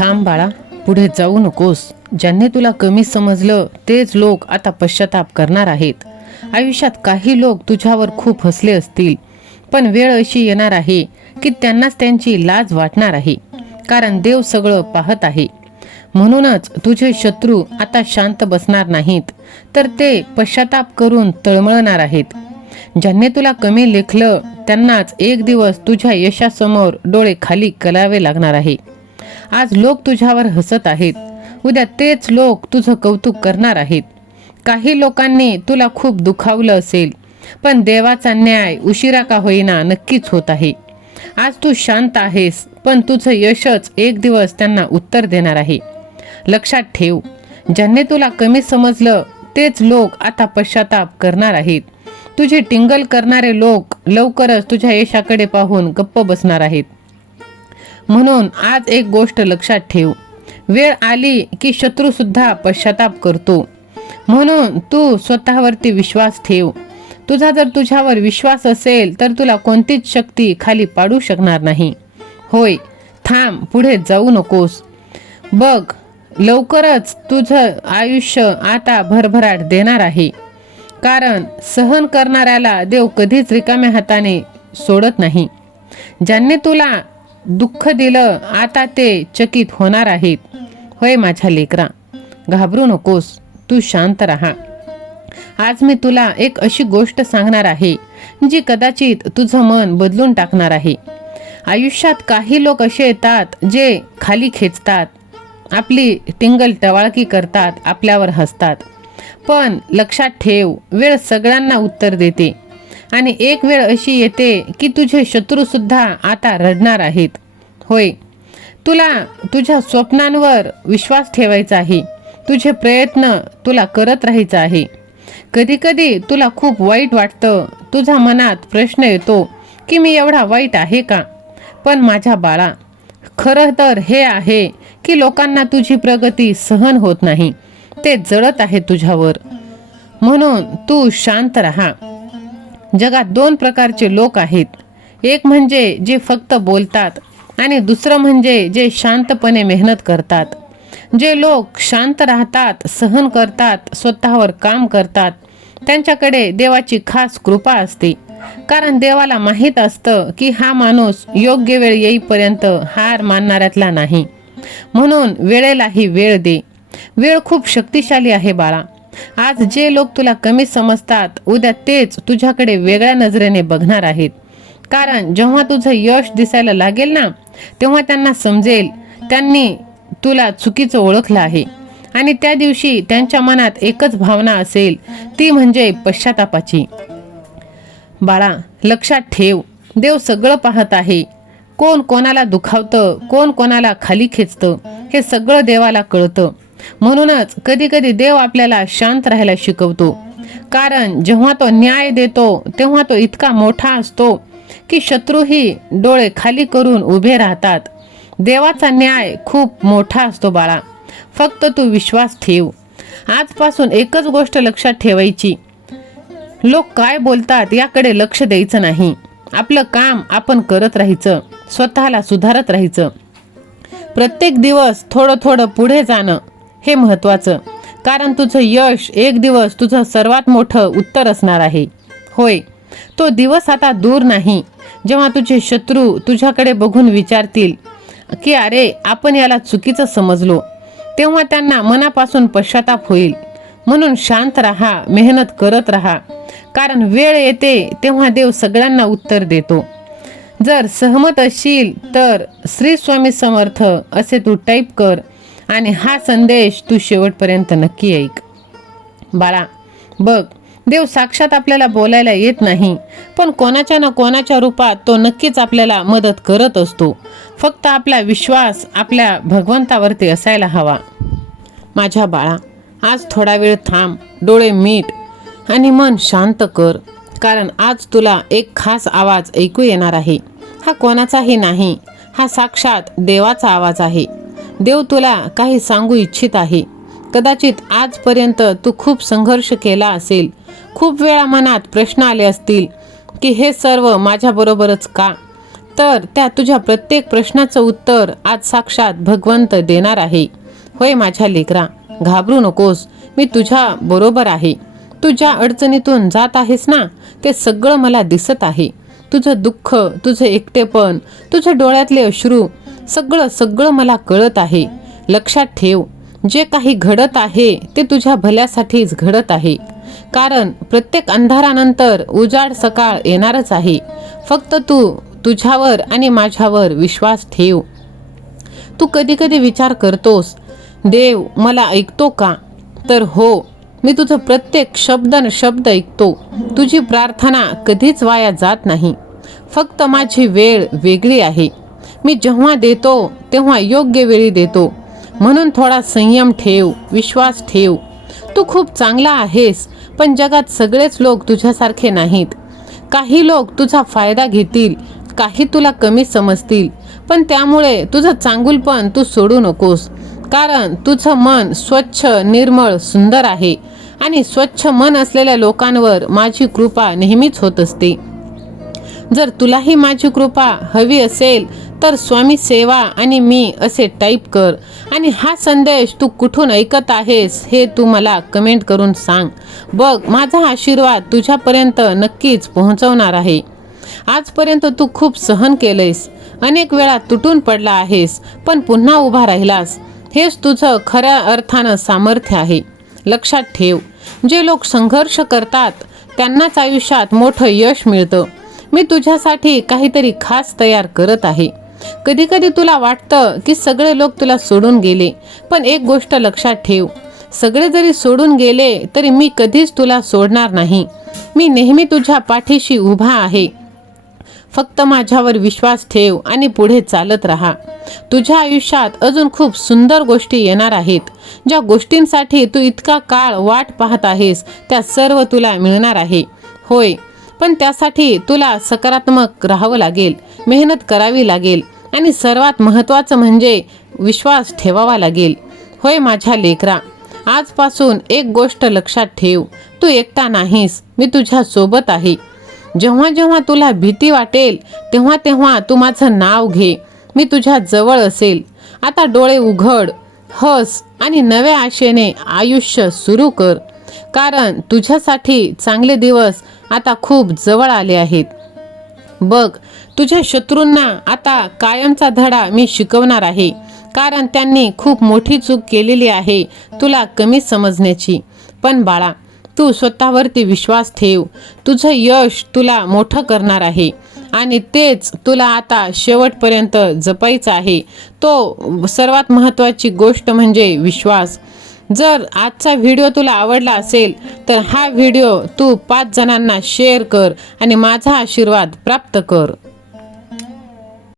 थांब बाळा, पुढे जाऊ नकोस. ज्यांनी तुला कमी समजलं तेच लोक आता पश्चाताप करणार आहेत. आयुष्यात काही लोक तुझ्यावर खूप हसले असतील, पण वेळ अशी येणार आहे की त्यांनाच त्यांची लाज वाटणार आहे, कारण देव सगळं पाहत आहे. म्हणूनच तुझे शत्रू आता शांत बसणार नाहीत, तर ते पश्चाताप करून तळमळणार आहेत. ज्यांनी तुला कमी लेखलं त्यांनाच एक दिवस तुझ्या यशासमोर डोळे खाली करावे लागणार आहे. आज लोक तुझ्यावर हसत आहेत, उद्या तेच लोक तुझं कौतुक करणार आहेत. काही लोकांनी तुला खूप दुखावलं असेल, पण देवाचा न्याय उशिरा का होईना नक्कीच होत आहे. आज तू शांत आहेस, पण तुझं यशच एक दिवस त्यांना उत्तर देणार आहे. लक्षात ठेव, ज्यांनी तुला कमी समजलं तेच लोक आता पश्चाताप करणार आहेत. तुझी टिंगल करणारे लोक लवकरच तुझ्या यशाकडे पाहून गप्प बसणार आहेत. म्हणून आज एक गोष्ट लक्षात ठेव, वेळ आली की शत्रू सुद्धा पश्चाताप करतो. म्हणून तू स्वतःवरती विश्वास ठेव. तुझा जर तुझ्यावर विश्वास असेल तर तुला कोणतीच शक्ती खाली पाडू शकणार नाही. होय, थांब, पुढे जाऊ नकोस. बघ, लवकरच तुझं आयुष्य आता भरभराट देणार आहे, कारण सहन करणाऱ्याला देव कधीच रिकाम्या हाताने सोडत नाही. ज्यांनी तुला दुःख दिलं आता ते चकित होणार आहेत. होय माझ्या लेकरा, घाबरू नकोस, तू शांत राहा. आज मी तुला एक अशी गोष्ट सांगणार आहे जी कदाचित तुझं मन बदलून टाकणार आहे. आयुष्यात काही लोक असे येतात जे खाली खेचतात, आपली टिंगल टवाळकी करतात, आपल्यावर हसतात. पण लक्षात ठेव, वेळ सगळ्यांना उत्तर देते. आणि एक वेळ अशी येते की तुझे शत्रू सुद्धा आता रडणार आहेत. होय, तुला तुझ्या स्वप्नांवर विश्वास ठेवायचा आहे. तुझे प्रयत्न तुला करत राहायचं आहे. कधी कधी तुला खूप वाईट वाटतं, तुझ्या मनात प्रश्न येतो की मी एवढा वाईट आहे का? पण माझ्या बाळा, खरं तर हे आहे की लोकांना तुझी प्रगती सहन होत नाही, ते जळत आहे तुझ्यावर. म्हणून तू शांत राहा. जगात दोन प्रकारचे लोक आहेत, एक म्हणजे जे फक्त बोलतात आणि दुसरं म्हणजे जे शांतपणे मेहनत करतात. जे लोक शांत राहतात, सहन करतात, स्वतःवर काम करतात, त्यांच्याकडे देवाची खास कृपा असते. कारण देवाला माहीत असतं की हा माणूस योग्य वेळ येईपर्यंत हार मानणाऱ्यातला नाही. म्हणून वेळेलाही वेळ दे. वेळ खूप शक्तिशाली आहे बाळा. आज जे लोक तुला कमी समजतात, उद्या तेच तुझ्याकडे वेगळ्या नजरेने बघणार आहेत. कारण जेव्हा तुझं यश दिसायला लागेल ना, तेव्हा त्यांना समजेल त्यांनी तुला चुकीचं ओळखलं आहे. आणि त्या दिवशी त्यांच्या मनात एकच भावना असेल, ती म्हणजे पश्चातापाची. बाळा, लक्षात ठेव, देव सगळं पाहत आहे. कोण कोणाला दुखावतं, कोण कोणाला खाली खेचतं, हे सगळं देवाला कळतं. म्हणूनच कधी कधी देव आपल्याला शांत राहायला शिकवतो. कारण जेव्हा तो न्याय देतो तेव्हा तो इतका मोठा असतो की शत्रूही डोळे खाली करून उभे राहतात. देवाचा न्याय खूप मोठा असतो बाळा. फक्त तू विश्वास ठेव. आजपासून एकच गोष्ट लक्षात ठेवायची, लोक काय बोलतात याकडे लक्ष द्यायचं नाही. आपलं काम आपण करत राहायचं, स्वतःला सुधारत राहायचं. प्रत्येक दिवस थोडं थोडं पुढे जाणं हे महत्त्वाचं. कारण तुझं यश एक दिवस तुझं सर्वात मोठं उत्तर असणार आहे. होय, तो दिवस आता दूर नाही जेव्हा तुझे शत्रू तुझ्याकडे बघून विचारतील की अरे, आपण याला चुकीचं समजलो. तेव्हा त्यांना मनापासून पश्चाताप होईल. म्हणून शांत राहा, मेहनत करत राहा. कारण वेळ येते तेव्हा देव सगळ्यांना उत्तर देतो. जर सहमत असशील तर श्री स्वामी समर्थ असे तू टाईप कर आणि हा संदेश तू शेवटपर्यंत नक्की ऐक. बाळा, बघ, देव साक्षात आपल्याला बोलायला येत नाही, पण कोणाच्या ना कोणाच्या रूपात तो नक्कीच आपल्याला मदत करत असतो. फक्त आपला विश्वास आपल्या भगवंतावरती असायला हवा. माझ्या बाळा, आज थोडा वेळ थांब, डोळे मीट आणि मन शांत कर. कारण आज तुला एक खास आवाज ऐकू येणार आहे. हा कोणाचाही नाही, हा साक्षात देवाचा आवाज आहे. देव तुला काही सांगू इच्छित आहे. कदाचित आजपर्यंत तू खूप संघर्ष केला असेल. खूप वेळा मनात प्रश्न आले असतील की हे सर्व माझ्याबरोबरच का? तर त्या तुझ्या प्रत्येक प्रश्नाचं उत्तर आज साक्षात भगवंत देणार आहे. होय माझ्या लेकरा, घाबरू नकोस, मी तुझ्या बरोबर आहे. तू ज्या अडचणीतून जात आहेस ना, ते सगळं मला दिसत आहे. तुझं दुःख, तुझं एकटेपण, तुझ्या डोळ्यातले अश्रू, सगळं मला कळत आहे. लक्षात ठेव, जे काही घडत आहे ते तुझ्या भल्यासाठीच घडत आहे. कारण प्रत्येक अंधारानंतर उजाड सकाळ येणारच आहे. फक्त तू तुझ्यावर आणि माझ्यावर विश्वास ठेव. तू कधी कधी विचार करतोस, देव मला ऐकतो का? तर हो, मी तुझं प्रत्येक शब्द न शब्द ऐकतो. तुझी प्रार्थना कधीच वाया जात नाही. फक्त माझी वेळ वेगळी आहे. मी जेव्हा देतो तेव्हा योग्य वेळी देतो. म्हणून थोडा संयम ठेव, विश्वास ठेव. तू खूप चांगला आहेस, पण जगात सगळेच लोक तुझ्यासारखे नाहीत. काही लोक तुझा फायदा घेतील, काही तुला कमी समजतील, पण त्यामुळे तुझं चांगुलपण तू सोडू नकोस. कारण तुझं मन स्वच्छ, निर्मळ, सुंदर आहे आणि स्वच्छ मन असलेल्या लोकांवर माझी कृपा नेहमीच होत असते. जर तुलाही माझी कृपा हवी असेल तर स्वामी सेवा आणि मी असे टाईप कर आणि हा संदेश तू कुठून ऐकत आहेस हे तू मला कमेंट करून सांग. बघ, माझा आशीर्वाद तुझ्यापर्यंत नक्कीच पोहोचवणार आहे. आजपर्यंत तू खूप सहन केलंयस, अनेक वेळा तुटून पडला आहेस, पण पुन्हा उभा राहिलास. हेच तुझं खऱ्या अर्थानं सामर्थ्य आहे. लक्षात ठेव, जे लोक संघर्ष करतात त्यांनाच आयुष्यात मोठं यश मिळतं. मी तुझ्यासाठी काहीतरी खास तयार करत आहे. कधी कधी तुला वाटतं की सगळे लोक तुला सोडून गेले, पण एक गोष्ट लक्षात ठेव, सगळे जरी सोडून गेले तरी मी कधीच तुला सोडणार नाही. मी नेहमी तुझ्या पाठीशी उभा आहे. फक्त माझ्यावर विश्वास ठेव आणि पुढे चालत राहा. तुझ्या आयुष्यात अजून खूप सुंदर गोष्टी येणार आहेत. ज्या गोष्टींसाठी तू इतका काळ वाट पाहत आहेस त्या सर्व तुला मिळणार आहे. होय, पण त्यासाठी तुला सकारात्मक राहावं लागेल, मेहनत करावी लागेल आणि सर्वात महत्त्वाचं म्हणजे विश्वास ठेवावा लागेल. होय माझ्या लेकरा, आजपासून एक गोष्ट लक्षात ठेव, तू एकटा नाहीस, मी तुझ्या सोबत आहे. जेव्हा जेव्हा तुला भीती वाटेल तेव्हा तेव्हा तू माझं नाव घे, मी तुझ्या जवळ असेल. आता डोळे उघड, हस आणि नव्या आशेने आयुष्य सुरू कर. कारण तुझ्यासाठी चांगले दिवस आता खूप जवळ आले आहेत. बघ, तुझ्या शत्रूंना आता कायमचा धडा मी शिकवणार आहे. कारण त्यांनी खूप मोठी चूक केलेली आहे तुला कमी समजण्याची. पण बाळा, तू स्वतःवरती विश्वास ठेव. तुझं यश तुला मोठं करणार आहे आणि तेच तुला आता शेवटपर्यंत जपायचं आहे. तो सर्वात महत्त्वाची गोष्ट म्हणजे विश्वास. जर आजचा व्हिडिओ तुला आवडला असेल तर हा व्हिडिओ तू 5 जणांना शेअर कर आणि माझा आशीर्वाद प्राप्त कर.